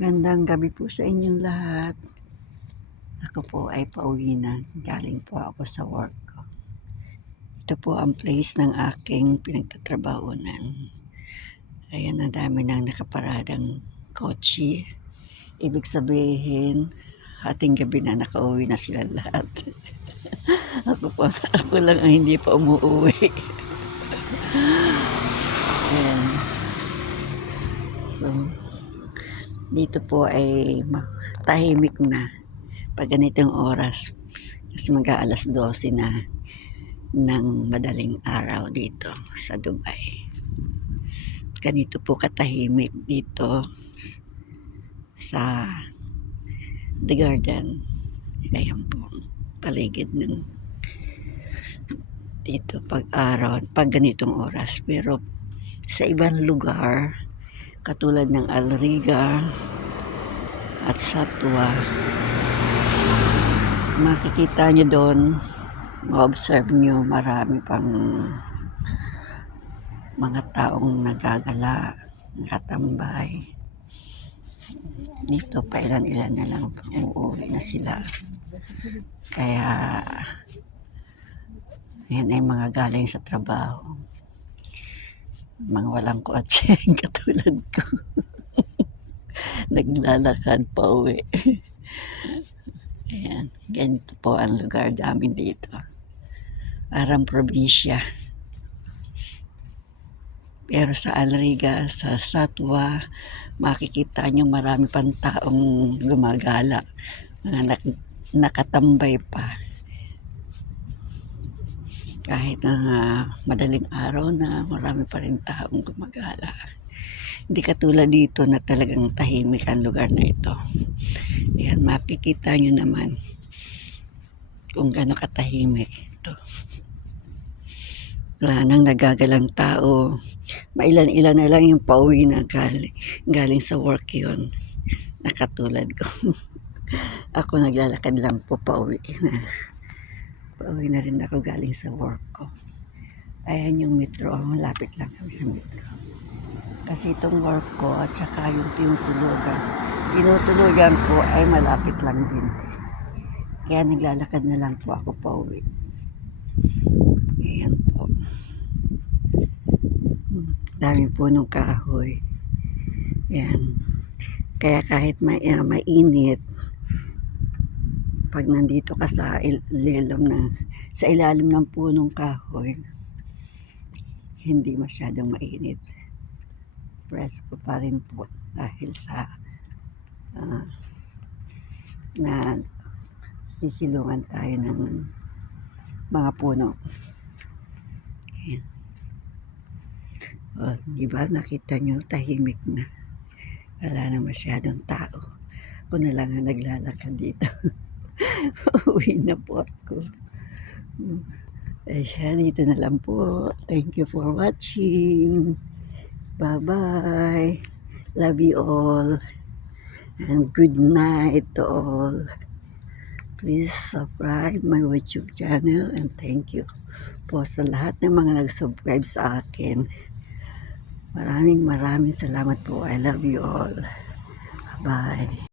Magandang gabi po sa inyong lahat. Ako po ay pauwi na. Galing po ako sa work ko. Ito po ang place ng aking pinagtatrabahunan. Ayan, ang dami nang nakaparadang kotse. Ibig sabihin, ating gabi na nakauwi na sila lahat. ako lang ang hindi pa umuwi. Ayan. So, dito po ay tahimik na pag ganitong oras kasi mag-aalas 12 na ng madaling araw dito sa Dubai. Ganito po katahimik dito sa The Garden. Ayan po, paligid ng dito pag araw, pag ganitong oras. Pero sa ibang lugar katulad ng Al Riga at Satwa, makikita nyo doon, ma-observe nyo, marami pang mga taong nagagala, nakatambay. Dito pa ilan-ilan na lang uuwi na sila. Kaya yan ay mga galing sa trabaho, mga walang kotse katulad ko. Naglalakad pa uwi. Ayan, ganito po ang lugar namin dito. Parang probinsya. Pero sa Al Riga, sa Satwa, makikita nyo marami pang taong gumagala. Nakatambay pa. Kahit na madaling araw na, marami pa rin taong gumagala. Hindi katulad dito na talagang tahimik ang lugar na ito. Ayan, makikita nyo naman kung gaano katahimik ito. Wala nang nagagalang tao. Mailan-ilan na lang yung pauwi na galing sa work yun. Nakatulad ko. Ako naglalakad lang po pauwi na. Pauwi na rin ako galing sa work ko. Ayan yung metro. Malapit lang kami sa metro. Kasi itong work ko at saka yung tinutulugan ko ay malapit lang din. Kaya naglalakad na lang po ako pauwi. Ayan po. Daming punong kahoy. Ayan. Kaya kahit mainit, pag nandito ka sa ilalim ng punong kahoy, hindi masyadong mainit. Presko pa rin po dahil sa na sisilungan tayo ng mga puno. Ayan. O, diba nakita nyo, tahimik na. Wala na masyadong tao. Ako na lang ang naglalakad dito. Uwi na po ako. Siya, dito na lang po. Thank you for watching. Bye-bye. Love you all. And good night to all. Please subscribe my YouTube channel and thank you po sa lahat ng mga nag-subscribe sa akin. Maraming salamat po. I love you all. Bye.